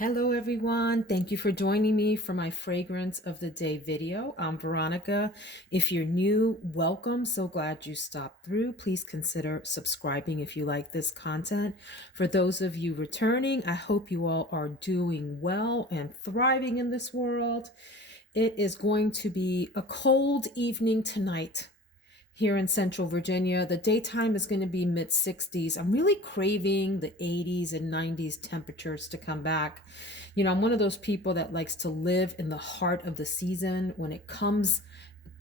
Hello everyone. Thank you for joining me for my fragrance of the day video. I'm Veronica. If you're new, welcome. So glad you stopped through. Please consider subscribing if you like this content. For those of you returning, I hope you all are doing well and thriving in this world. It is going to be a cold evening tonight here in Central Virginia. The daytime is going to be mid 60s. I'm really craving the 80s and 90s temperatures to come back. I'm one of those people that likes to live in the heart of the season. When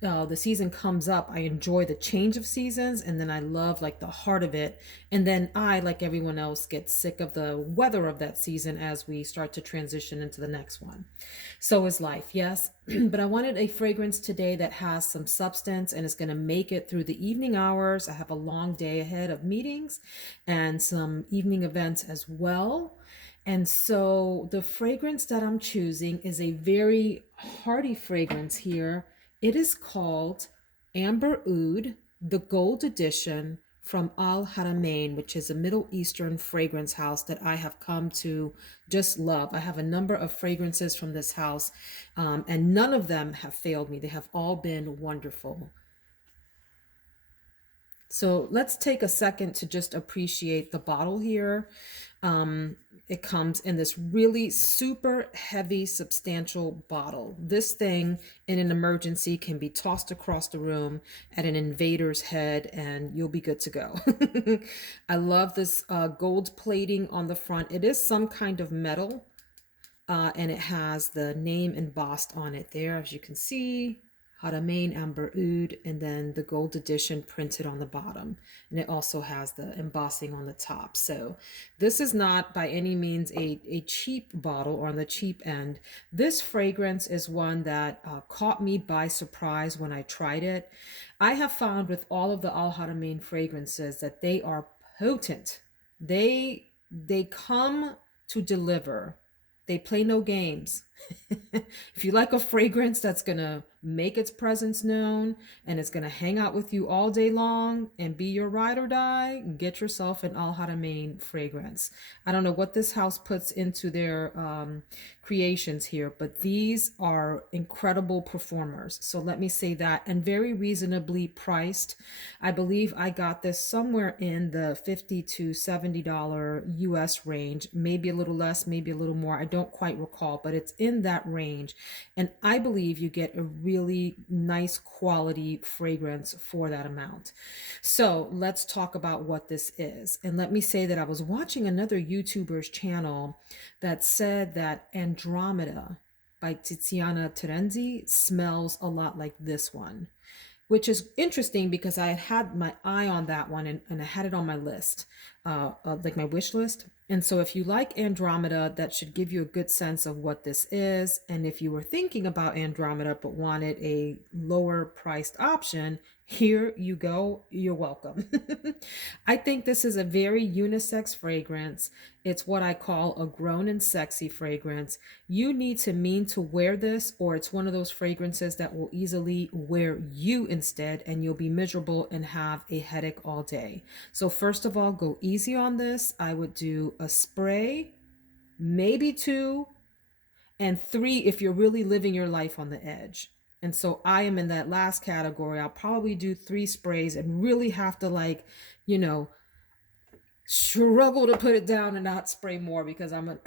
the season comes up, I enjoy the change of seasons, and then I love like the heart of it. And then I, like everyone else, get sick of the weather of that season as we start to transition into the next one. So is life, yes. But I wanted a fragrance today that has some substance and is going to make it through the evening hours. I have a long day ahead of meetings and some evening events as well. And so the fragrance that I'm choosing is a very hearty fragrance here. It is called Amber Oud, the Gold Edition from Haramain, which is a Middle Eastern fragrance house that I have come to just love. I have a number of fragrances from this house, and none of them have failed me. They have all been wonderful. So let's take a second to just appreciate the bottle here. It comes in this really super heavy, substantial bottle. This thing in an emergency can be tossed across the room at an invader's head and you'll be good to go. I love this gold plating on the front. It is some kind of metal, and it has the name embossed on it there, as you can see. Haramain Amber Oud, and then the gold edition printed on the bottom. And it also has the embossing on the top. So this is not by any means a cheap bottle or on the cheap end. This fragrance is one that caught me by surprise when I tried it. I have found with all of the Al Haramain fragrances that they are potent. They come to deliver. They play no games. If you like a fragrance that's going to make its presence known and it's going to hang out with you all day long and be your ride or die, get yourself an Al Haramain fragrance. I don't know what this house puts into their creations here, but these are incredible performers. So let me say that, and very reasonably priced. I believe I got this somewhere in the $50 to $70 US range, maybe a little less, maybe a little more. I don't quite recall, but it's in that range. And I believe you get a really nice quality fragrance for that amount. So let's talk about what this is. And let me say that I was watching another YouTuber's channel that said that Andromeda by Tiziana Terenzi smells a lot like this one, which is interesting because I had my eye on that one, and I had it on my list, like my wish list. And so if you like Andromeda, that should give you a good sense of what this is. And if you were thinking about Andromeda but wanted a lower priced option, here you go. You're welcome. I think this is a very unisex fragrance. It's what I call a grown and sexy fragrance. You need to mean to wear this, or it's one of those fragrances that will easily wear you instead, and you'll be miserable and have a headache all day. So first of all, go easy on this. I would do a spray, maybe two, and three if you're really living your life on the edge. And so I am in that last category. I'll probably do three sprays and really have to, like, you know, struggle to put it down and not spray more because I'm a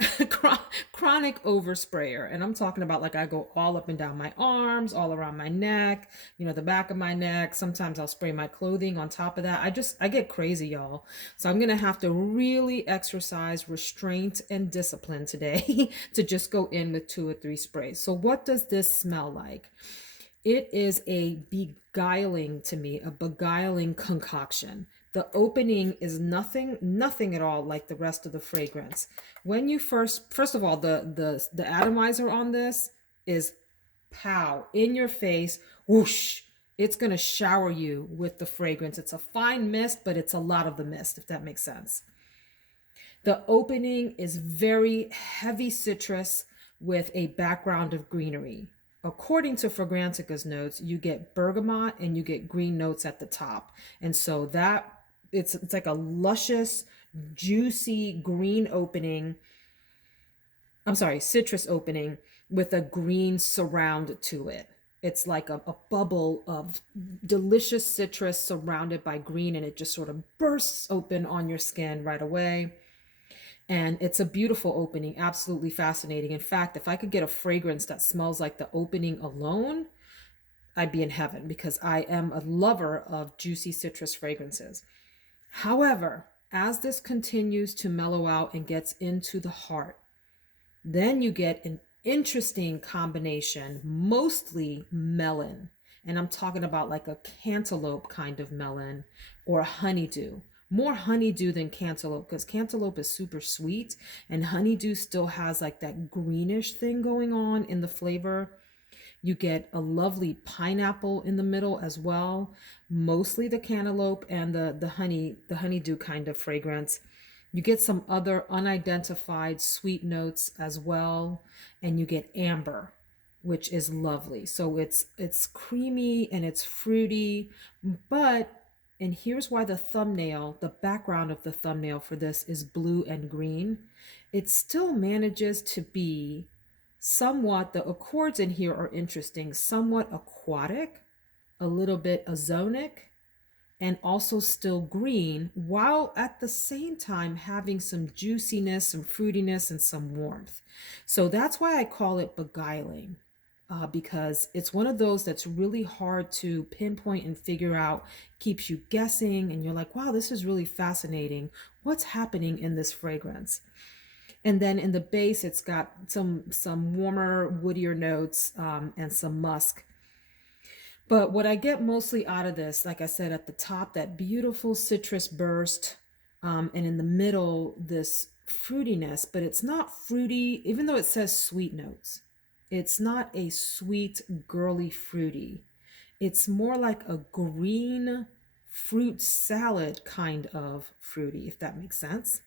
chronic oversprayer. And I'm talking about, like, I go all up and down my arms, all around my neck, the back of my neck. Sometimes I'll spray my clothing on top of that. I get crazy, y'all. So I'm going to have to really exercise restraint and discipline today to just go in with 2 or 3 sprays. So what does this smell like? It is a beguiling, to me, a beguiling concoction. The opening is nothing at all like the rest of the fragrance. When you first of all, the atomizer on this is pow, in your face, whoosh. It's going to shower you with the fragrance. It's a fine mist, but it's a lot of the mist, if that makes sense. The opening is very heavy citrus with a background of greenery. According to Fragrantica's notes, you get bergamot and you get green notes at the top. And so that it's like a luscious, juicy green opening I'm sorry, citrus opening with a green surround to it. It's like a bubble of delicious citrus surrounded by green, and it just sort of bursts open on your skin right away. And it's a beautiful opening, absolutely fascinating. In fact, if I could get a fragrance that smells like the opening alone, I'd be in heaven because I am a lover of juicy citrus fragrances. However, as this continues to mellow out and gets into the heart, then you get an interesting combination, mostly melon. And I'm talking about like a cantaloupe kind of melon or a honeydew. More honeydew than cantaloupe because cantaloupe is super sweet and honeydew still has like that greenish thing going on in the flavor. You get a lovely pineapple in the middle as well, mostly the cantaloupe and the honeydew kind of fragrance. You get some other unidentified sweet notes as well, and you get amber, which is lovely. So it's creamy and it's fruity, but and here's why the thumbnail, the background of the thumbnail for this is blue and green. It still manages to be somewhat, the accords in here are interesting, somewhat aquatic, a little bit ozonic, and also still green, while at the same time having some juiciness, some fruitiness, and some warmth. So that's why I call it beguiling. Because it's one of those that's really hard to pinpoint and figure out, keeps you guessing, and you're like, wow, this is really fascinating. What's happening in this fragrance? And then in the base, it's got some warmer, woodier notes and some musk. But what I get mostly out of this, like I said, at the top, that beautiful citrus burst, and in the middle, this fruitiness, but it's not fruity, even though it says sweet notes. It's not a sweet, girly fruity. It's more like a green fruit salad kind of fruity, if that makes sense.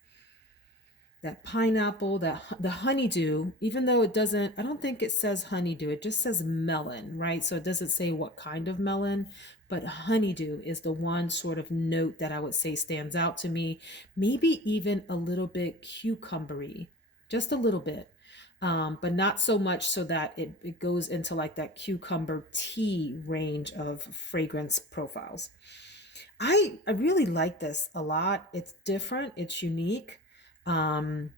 That pineapple, that the honeydew, even though it doesn't, I don't think it says honeydew, it just says melon, right? So it doesn't say what kind of melon, but honeydew is the one sort of note that I would say stands out to me. Maybe even a little bit cucumbery, just a little bit. But not so much so that it goes into like that cucumber tea range of fragrance profiles. I really like this a lot. It's different, it's unique. Um,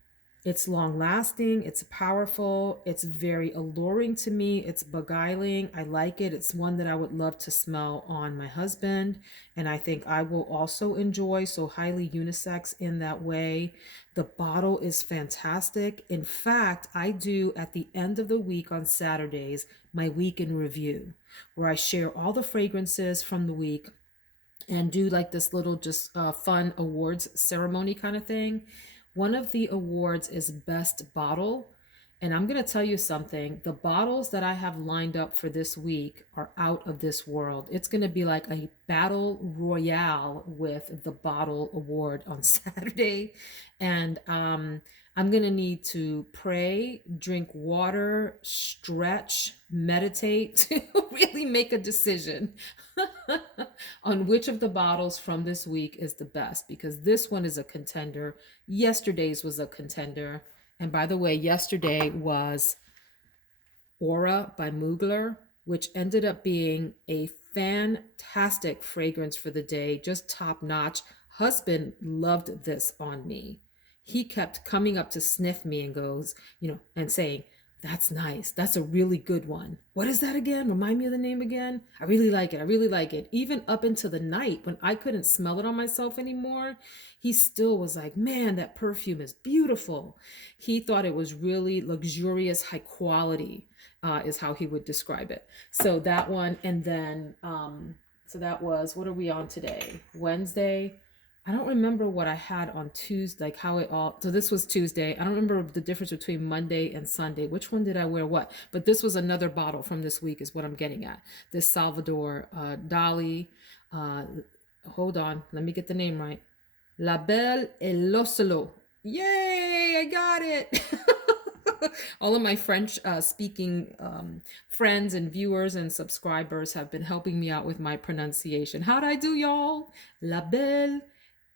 it's long lasting, it's powerful, it's very alluring to me, it's beguiling. I like it. It's one that I would love to smell on my husband, and I think I will also enjoy, so highly unisex in that way. The bottle is fantastic. In fact, I do at the end of the week on Saturdays my week in review, where I share all the fragrances from the week and do like this little just fun awards ceremony kind of thing. One of the awards is Best Bottle. And I'm going to tell you something. The bottles that I have lined up for this week are out of this world. It's going to be like a battle royale with the bottle award on Saturday. And I'm going to need to pray, drink water, stretch, meditate to really make a decision on which of the bottles from this week is the best, because this one is a contender. Yesterday's was a contender. And by the way, yesterday was Aura by Mugler, which ended up being a fantastic fragrance for the day, just top notch. Husband loved this on me. He kept coming up to sniff me and goes, and saying, that's nice. That's a really good one. What is that again? Remind me of the name again. I really like it. I really like it. Even up into the night when I couldn't smell it on myself anymore, he still was like, man, that perfume is beautiful. He thought it was really luxurious, high quality, is how he would describe it. So that one. And then, so that was, what are we on today? Wednesday. I don't remember what I had on Tuesday, like how it all. So this was Tuesday. I don't remember the difference between Monday and Sunday. Which one did I wear what? But this was another bottle from this week, is what I'm getting at. This Salvador Dali. Uh, Hold on, let me get the name right. La Belle et l'Ocelot. Yay! I got it. All of my French speaking friends and viewers and subscribers have been helping me out with my pronunciation. How'd I do, y'all? La Belle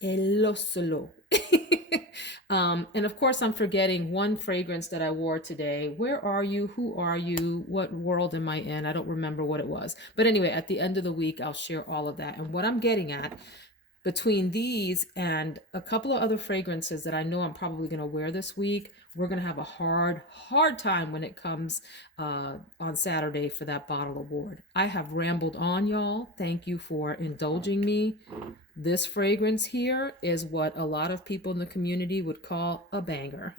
Elo solo. And of course, I'm forgetting one fragrance that I wore today. Where are you? Who are you? What world am I in? I don't remember what it was. But anyway, at the end of the week, I'll share all of that. And what I'm getting at between these and a couple of other fragrances that I know I'm probably going to wear this week, we're going to have a hard time when it comes on Saturday for that bottle award. I have rambled on, y'all. Thank you for indulging me. This fragrance here is what a lot of people in the community would call a banger.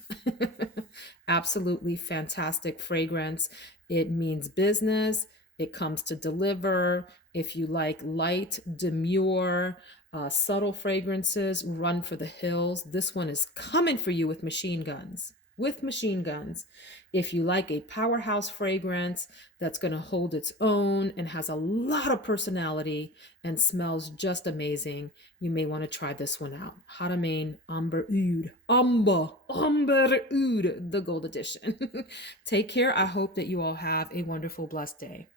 Absolutely fantastic fragrance. It means business. It comes to deliver. If you like light, demure, subtle fragrances, run for the hills. This one is coming for you with machine guns. With machine guns. If you like a powerhouse fragrance that's going to hold its own and has a lot of personality and smells just amazing, you may want to try this one out. Haramain Amber Oud. Amber Oud, the gold edition. Take care. I hope that you all have a wonderful, blessed day.